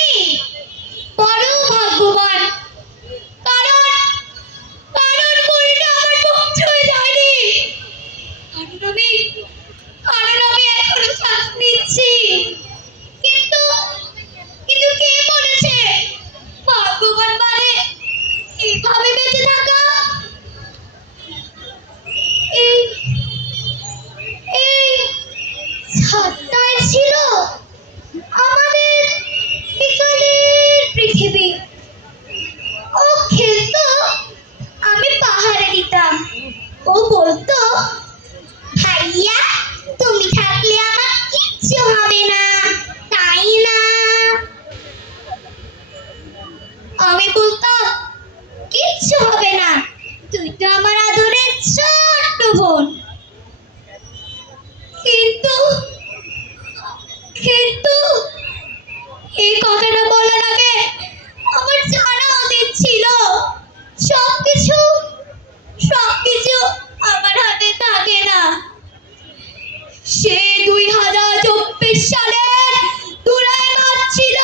আমি বড় ভাগ্যবান, কারণ কারণ বইটা আমার পৌঁছয় যায়নি। কারণ আমি এখনো শ্বাস নিচ্ছি। কিন্তু কিন্তু কে বলেছে ভাগ্যবান মানে এইভাবে বেঁচে থাকা? এই এই ছাদটাই ছিল আমাদের বিকালের পৃথিবী। ও খেলতো, আমি পাহারা দিতাম। ও বলতো, ভাইয়া তুমি থাকলে আমার কিচ্ছু হবে না, তাই না? আমি বলতাম, কিচ্ছু হবে না, তুই তো আমার আদরের ছোট্ট বোন। কিন্তু কিন্তু এই কথাটা বলার আগে আমার জানা উচিত ছিল সবকিছু সবকিছু আমার হাতে থাকে না। সে 2024 সালের জুলাই মাস ছিল,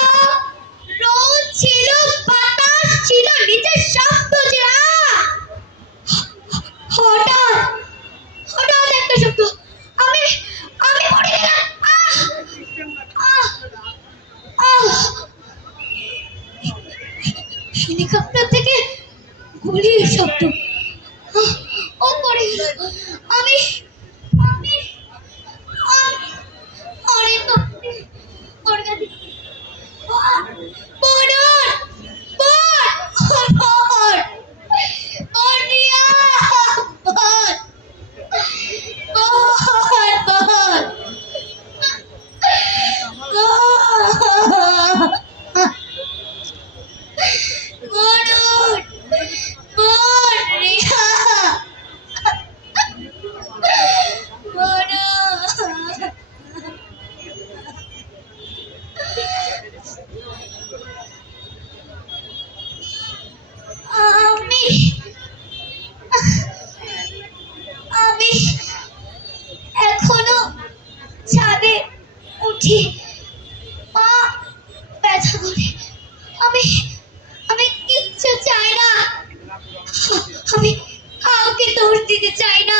রোদ ছিল, বাতাস ছিল, নিচে শব্দ ছিল। হঠাৎ হঠাৎ একটা শব্দ, আমি আমি পড়ে গেলাম। আহ আহ হেলিকপ্টার থেকে গুলির শব্দ। ও পড়ে গেল। আমি আমি অনেক অর্গানিক বড় বড় বড়িয়া বড় আমি আমি এখনো ছাদে উঠি, পা ব্যথা করে। আমি আমি কিচ্ছু চাই না। আমি কাউকে দোষ দিতে চাই না।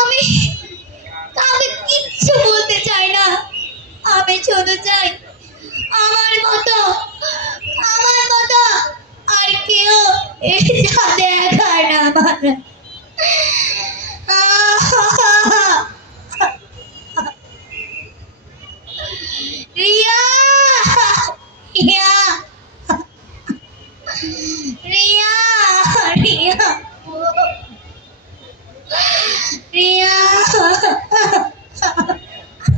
আমি কাউকে কিচ্ছু বলতে চাই না। আমি শুধু চাই আমার মতো আর কেউ এই ছাদে একা না মারে। রিয়া, রিয়া।